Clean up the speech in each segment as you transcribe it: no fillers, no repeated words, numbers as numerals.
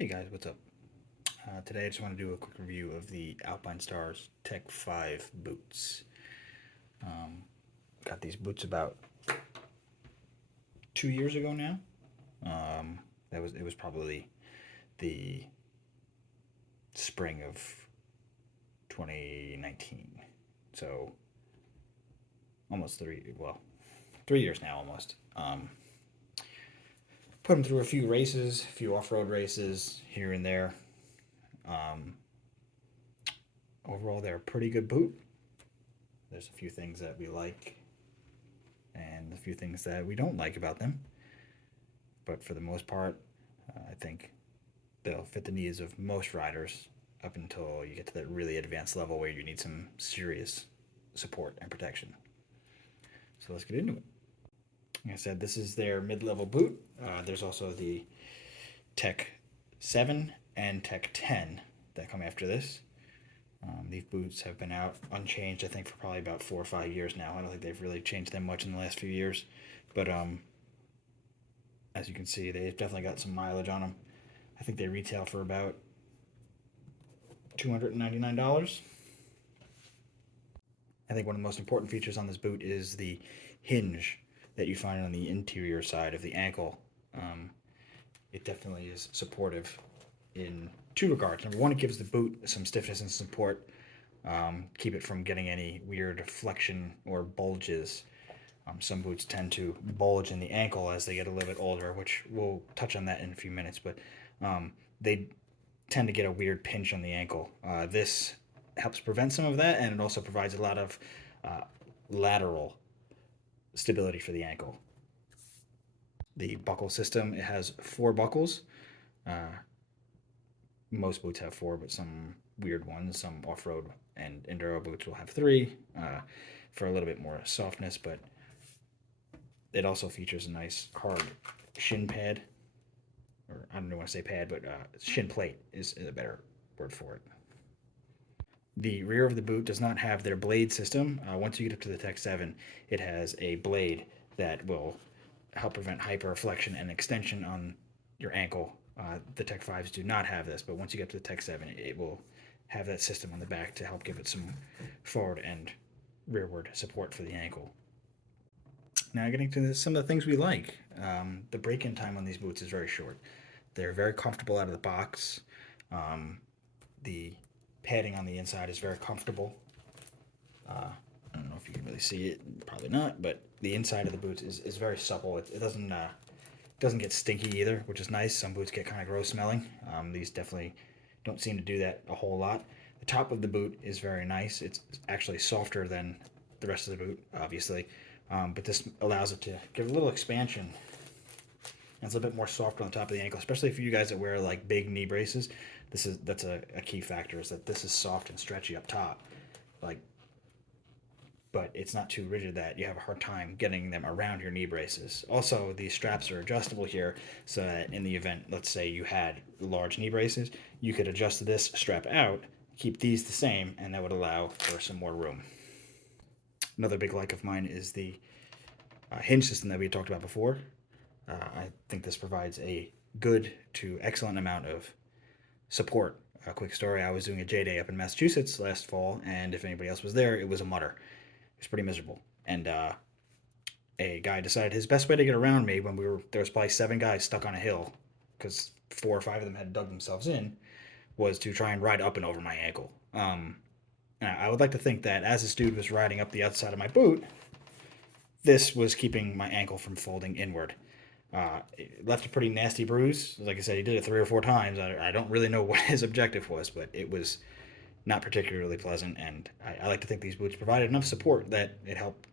Hey guys, what's up? Today I just want to do a quick review of the Alpinestars Tech 5 boots. Got these boots about 2 years ago now. It was probably the spring of 2019. So almost 3 years now almost. Put them through a few races, a few off-road races here and there. Um, Overall, they're a pretty good boot. There's a few things that we like and a few things that we don't like about them. But for the most part, I think they'll fit the needs of most riders up until you get to that really advanced level where you need some serious support and protection. So let's get into it. Like I said, this is their mid-level boot. There's also the Tech 7 and Tech 10 that come after this. These boots have been out unchanged, I think, for probably about 4 or 5 years now. I don't think they've really changed them much in the last few years. But as you can see, they've definitely got some mileage on them. I think they retail for about $299. I think one of the most important features on this boot is the hinge that you find on the interior side of the ankle. It definitely is supportive in two regards. Number one, it gives the boot some stiffness and support, keep it from getting any weird flexion or bulges. Some boots tend to bulge in the ankle as they get a little bit older, which we'll touch on that in a few minutes, but they tend to get a weird pinch on the ankle. This helps prevent some of that, and it also provides a lot of lateral stability for the ankle. The buckle system, it has 4 buckles. Most boots have 4, but some weird ones, some off-road and enduro boots will have 3 for a little bit more softness, but it also features a nice hard shin pad, or I don't know want to say pad, but shin plate is a better word for it. The rear of the boot does not have their blade system. Once you get up to the Tech 7, it has a blade that will help prevent hyperflexion and extension on your ankle. The Tech 5s do not have this, but once you get to the Tech 7, it will have that system on the back to help give it some forward and rearward support for the ankle. Now, getting to some of the things we like. The break-in time on these boots is very short. They're very comfortable out of the box. The padding on the inside is very comfortable. I don't know if you can really see it, probably not, but the inside of the boots is very supple. It doesn't get stinky either, which is nice. Some boots get kind of gross smelling. These definitely don't seem to do that a whole lot. The top of the boot is very nice. It's actually softer than the rest of the boot, obviously, but this allows it to give a little expansion. And it's a little bit more softer on the top of the ankle, especially for you guys that wear like big knee braces. That's a key factor, is that this is soft and stretchy up top, like, but it's not too rigid that you have a hard time getting them around your knee braces. Also, these straps are adjustable here, so that in the event, let's say you had large knee braces, you could adjust this strap out, keep these the same, and that would allow for some more room. Another big like of mine is the hinge system that we talked about before. I think this provides a good to excellent amount of support. A quick story, I was doing a J-Day up in Massachusetts last fall, and if anybody else was there, it was a mutter. It was pretty miserable. And a guy decided his best way to get around me when there was probably 7 guys stuck on a hill, because 4 or 5 of them had dug themselves in, was to try and ride up and over my ankle. I would like to think that as this dude was riding up the outside of my boot, this was keeping my ankle from folding inward. It left a pretty nasty bruise. Like I said, he did it 3 or 4 times. I don't really know what his objective was, but it was not particularly pleasant, and I like to think these boots provided enough support that it helped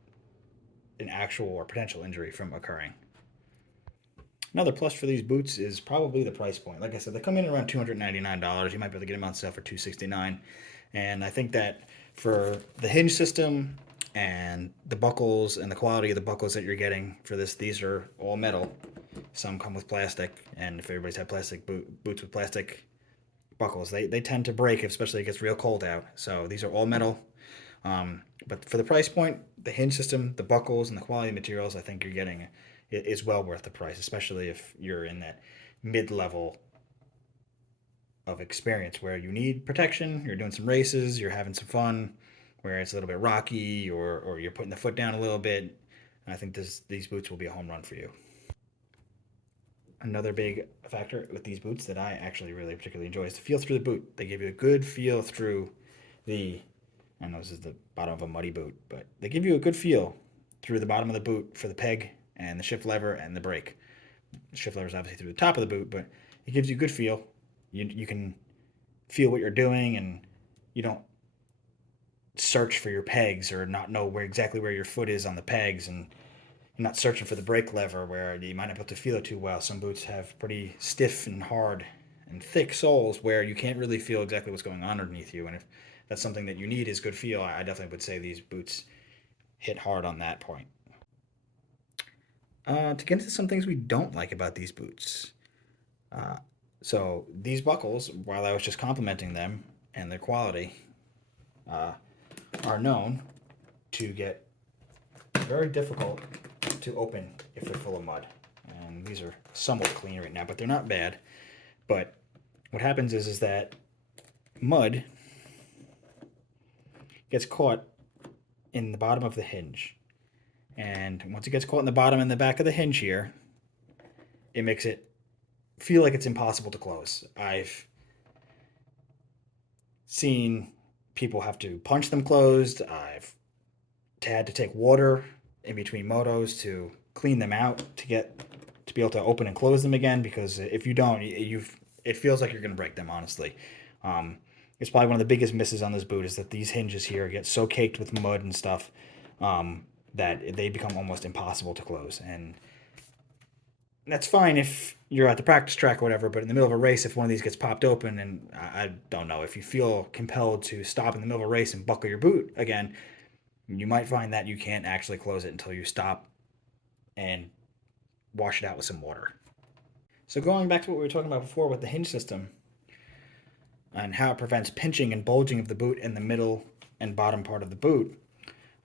an actual or potential injury from occurring. Another plus for these boots is probably the price point. Like I said, they come in around $299. You might be able to get them on sale for $269, and I think that for the hinge system and the buckles and the quality of the buckles that you're getting for this, these are all metal. Some come with plastic, and if everybody's had plastic boots with plastic buckles, they tend to break, especially if it gets real cold out. So these are all metal. But for the price point, the hinge system, the buckles, and the quality materials, I think you're getting is well worth the price, especially if you're in that mid-level of experience where you need protection, you're doing some races, you're having some fun, where it's a little bit rocky or you're putting the foot down a little bit. I think these boots will be a home run for you. Another big factor with these boots that I actually really particularly enjoy is the feel through the boot. They give you a good feel through the, I know this is the bottom of a muddy boot, but they give you a good feel through the bottom of the boot for the peg and the shift lever and the brake. The shift lever is obviously through the top of the boot, but it gives you a good feel. You can feel what you're doing, and you don't search for your pegs or not know exactly where your foot is on the pegs, and you're not searching for the brake lever where you might not be able to feel it too well. Some boots have pretty stiff and hard and thick soles where you can't really feel exactly what's going on underneath you. And if that's something that you need is good feel, I definitely would say these boots hit hard on that point. To get into some things we don't like about these boots. Uh, so these buckles, while I was just complimenting them and their quality, uh, are known to get very difficult to open if they're full of mud. And these are somewhat clean right now, but they're not bad. But what happens is that mud gets caught in the bottom of the hinge. And once it gets caught in the bottom and the back of the hinge here, it makes it feel like it's impossible to close. I've seen people have to punch them closed. I've had to take water in between motos to clean them out to be able to open and close them again, because if you don't, it feels like you're going to break them, honestly. It's probably one of the biggest misses on this boot is that these hinges here get so caked with mud and stuff that they become almost impossible to close. And that's fine if you're at the practice track or whatever, but in the middle of a race, if one of these gets popped open, and I don't know, if you feel compelled to stop in the middle of a race and buckle your boot again, you might find that you can't actually close it until you stop and wash it out with some water. So going back to what we were talking about before with the hinge system and how it prevents pinching and bulging of the boot in the middle and bottom part of the boot,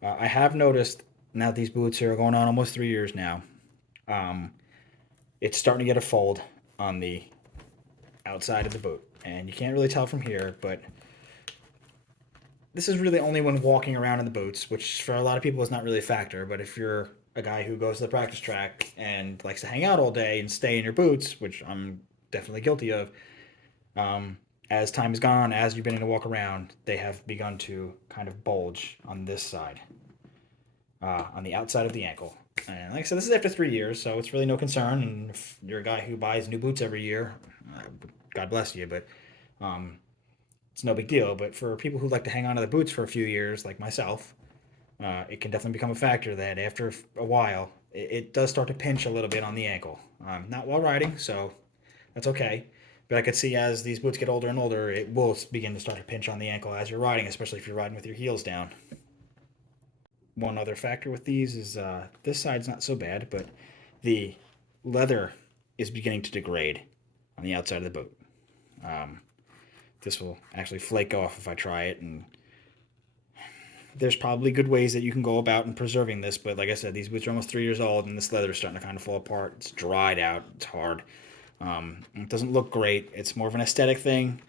I have noticed now that these boots are going on almost 3 years now, it's starting to get a fold on the outside of the boot. And you can't really tell from here, but this is really only when walking around in the boots, which for a lot of people is not really a factor. But if you're a guy who goes to the practice track and likes to hang out all day and stay in your boots, which I'm definitely guilty of, as time has gone on, as you've been able to walk around, they have begun to kind of bulge on this side, on the outside of the ankle. And like I said, this is after 3 years, so it's really no concern. And if you're a guy who buys new boots every year, God bless you, but it's no big deal. But for people who like to hang on to the boots for a few years, like myself, it can definitely become a factor that after a while, it does start to pinch a little bit on the ankle. Not while riding, so that's okay. But I could see as these boots get older and older, it will begin to start to pinch on the ankle as you're riding, especially if you're riding with your heels down. One other factor with these is this side's not so bad, but the leather is beginning to degrade on the outside of the boot. This will actually flake off if I try it, and there's probably good ways that you can go about in preserving this, but like I said, these boots are almost 3 years old, and this leather is starting to kind of fall apart. It's dried out. It's hard. It doesn't look great. It's more of an aesthetic thing,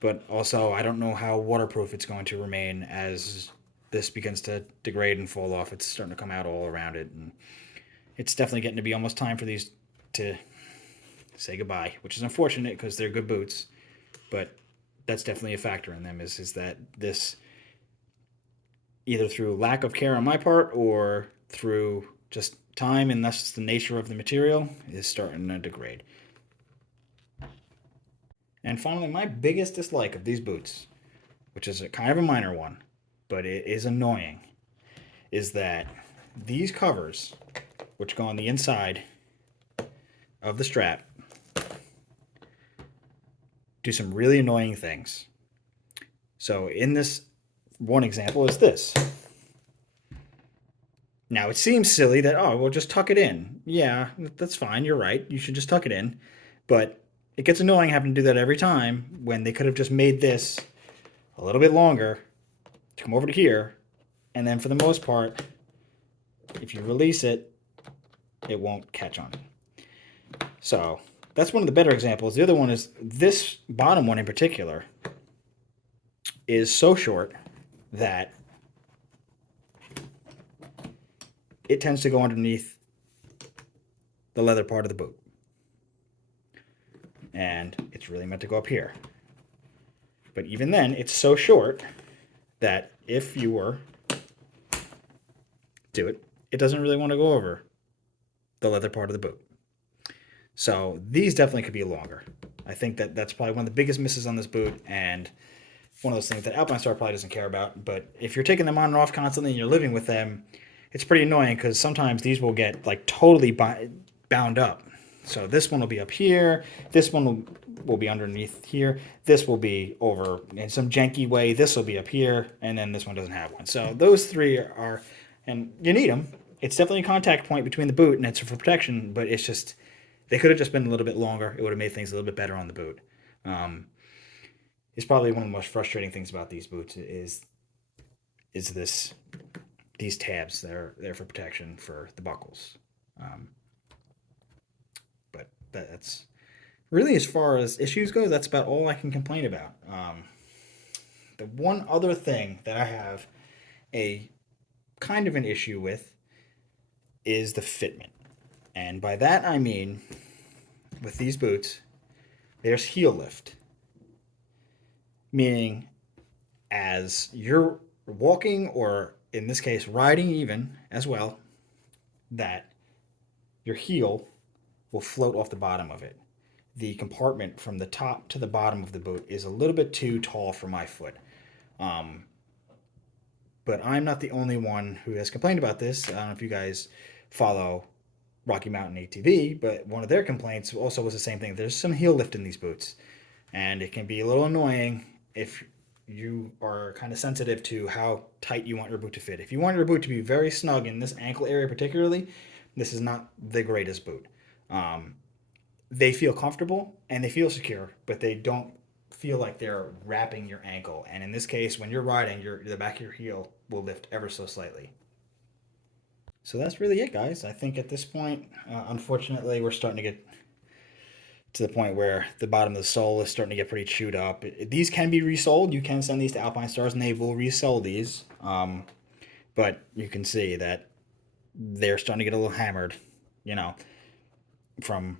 but also I don't know how waterproof it's going to remain as this begins to degrade and fall off. It's starting to come out all around it, and it's definitely getting to be almost time for these to say goodbye, which is unfortunate because they're good boots, but that's definitely a factor in them is that this, either through lack of care on my part or through just time and thus the nature of the material, is starting to degrade. And finally, my biggest dislike of these boots, which is kind of a minor one, but it is annoying, is that these covers, which go on the inside of the strap, do some really annoying things. So in this, one example is this. Now it seems silly that, oh, well, just tuck it in. Yeah, that's fine. You're right. You should just tuck it in. But it gets annoying having to do that every time when they could have just made this a little bit longer to come over to here. And then for the most part, if you release it, it won't catch on. So that's one of the better examples. The other one is this bottom one in particular is so short that it tends to go underneath the leather part of the boot. And it's really meant to go up here. But even then, it's so short that if you were do it, it doesn't really want to go over the leather part of the boot. So these definitely could be longer. I think that that's probably one of the biggest misses on this boot, and one of those things that Alpinestars probably doesn't care about. But if you're taking them on and off constantly and you're living with them, it's pretty annoying because sometimes these will get like totally bound up. So this one will be up here. This one will be underneath here. This will be over in some janky way. This will be up here, and then this one doesn't have one. So those three are, and you need them. It's definitely a contact point between the boot, and it's for protection, but it's just, they could have just been a little bit longer. It would have made things a little bit better on the boot. It's probably one of the most frustrating things about these boots is these tabs. They're there for protection for the buckles. But that's really, as far as issues go, that's about all I can complain about. The one other thing that I have a kind of an issue with is the fitment. And by that I mean, with these boots, there's heel lift. Meaning, as you're walking, or in this case, riding even as well, that your heel will float off the bottom of it. The compartment from the top to the bottom of the boot is a little bit too tall for my foot. But I'm not the only one who has complained about this. I don't know if you guys follow Rocky Mountain ATV, but one of their complaints also was the same thing. There's some heel lift in these boots, and it can be a little annoying if you are kind of sensitive to how tight you want your boot to fit. If you want your boot to be very snug in this ankle area particularly, this is not the greatest boot. They feel comfortable and they feel secure, but they don't feel like they're wrapping your ankle. And in this case, when you're riding, the back of your heel will lift ever so slightly. So that's really it, guys. I think at this point, unfortunately, we're starting to get to the point where the bottom of the sole is starting to get pretty chewed up. These can be resold. You can send these to Alpinestars and they will resell these. But you can see that they're starting to get a little hammered, from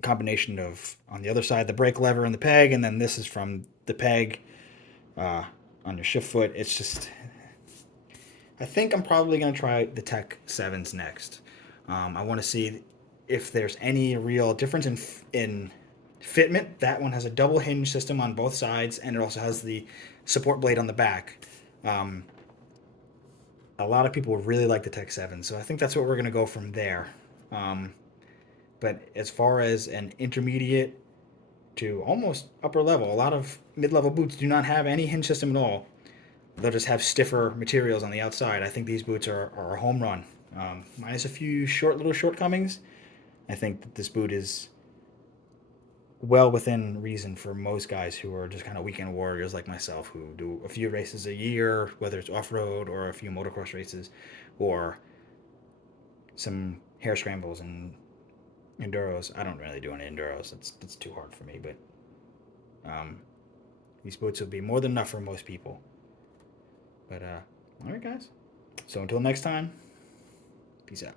combination of, on the other side, the brake lever and the peg, and then this is from the peg on your shift foot. It's just, I think I'm probably going to try the Tech 7s next. I want to see if there's any real difference in fitment. That one has a double hinge system on both sides, and it also has the support blade on the back. A lot of people really like the Tech 7, so I think that's what we're going to go from there. But as far as an intermediate to almost upper level, a lot of mid-level boots do not have any hinge system at all. They'll just have stiffer materials on the outside. I think these boots are a home run. Minus a few little shortcomings, I think that this boot is well within reason for most guys who are just kind of weekend warriors like myself, who do a few races a year, whether it's off-road or a few motocross races or some hare scrambles and enduros. I don't really do any enduros. It's too hard for me, but these boots will be more than enough for most people. But all right, guys. So until next time, peace out.